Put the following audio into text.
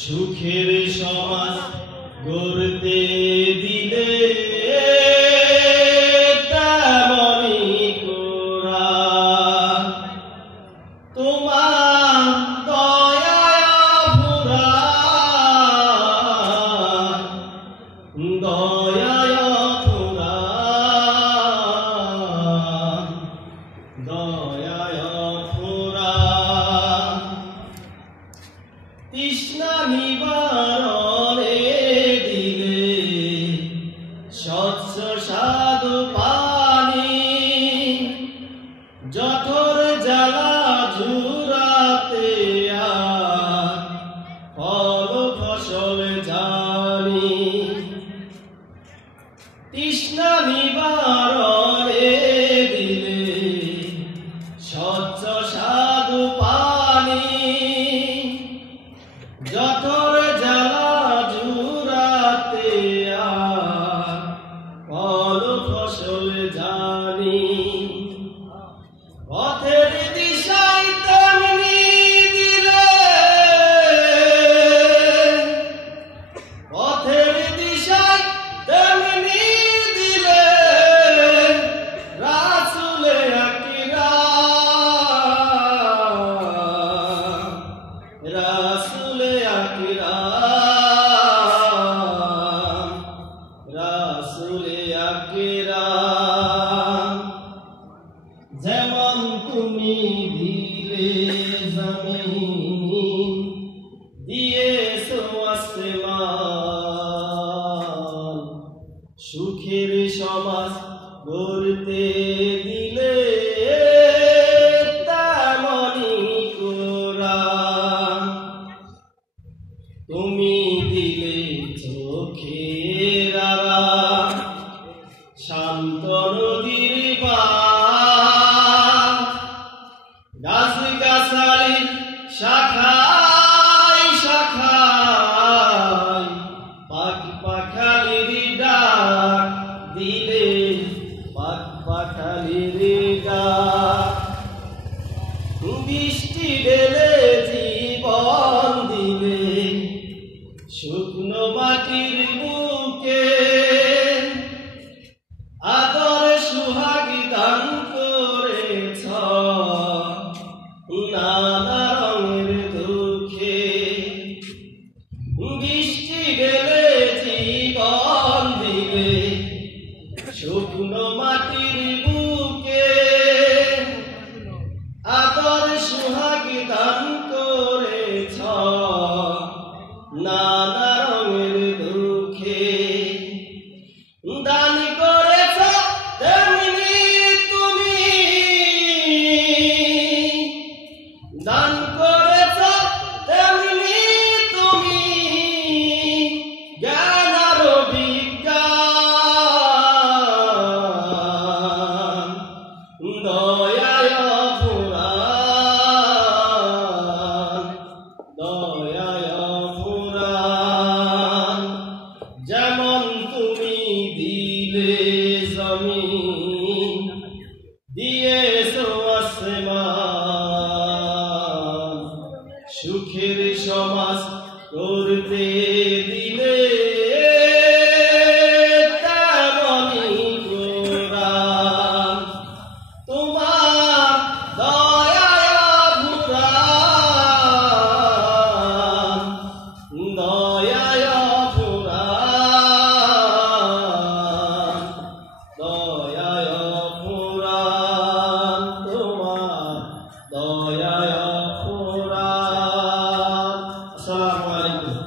সুখের সমাজ গড়তে দিলে তেমনি কোরআন তোমার দয়ায় ফুরান দয়ায় ফুরান দয়ায় ফুরান তৃষ্ণা নিবারণে দিলে স্বচ্ছ সাধু পানি জঠর জ্বালা ঝুরাতে ফল ফসল জানি তৃষ্ণা নিবারণে দিলে স্বচ্ছ সাধু পানি জঠর জ্বালা ঝুরাতে ফল ফসল জানি পথের দিশায় তেমনি দিলে পথের দিশায় তেমনি দিলে রাসূলে আকরাম রাসূলে আকরাম রাসূলে আকরাম যেমন তুমি দিলে জমিন দিয়েছো আসমান সুখের সমাজ গড়তে দিলে তেমনি কোরআন তুমি দিলে চোখের আরাম শান্ত নদীর পার গাছ গাছালির শাখায় শাখায় পাখি পাখালির ডাক দিলে পাখ পাখালির ডাক বৃষ্টি ঢেলে জীবন দিলে শুকনো মাটির বুকে আদর সুহাগ দান করেছ নানা রঙের দুঃখে বৃষ্টি গেলে জীবন দিলে শুকনো মাটির বুকে আদর সুহাগ দান করেছ নানা রঙের দুঃখে দান করেছ তেমনি তুমি দান করেছ তেমনি তুমি জ্ঞান আর বিজ্ঞান দয়ায় ফুরান দয়ায় ফুরান যেমন তুমি দিলে জমিন দিয়েছো আসমান সুখের সমাজ করতে দিলে তেমনি কোরআন তোমার দয়ায় ফুরান দয়ায় ফুরান দয়ায় ফুরান তোমার দয়ায়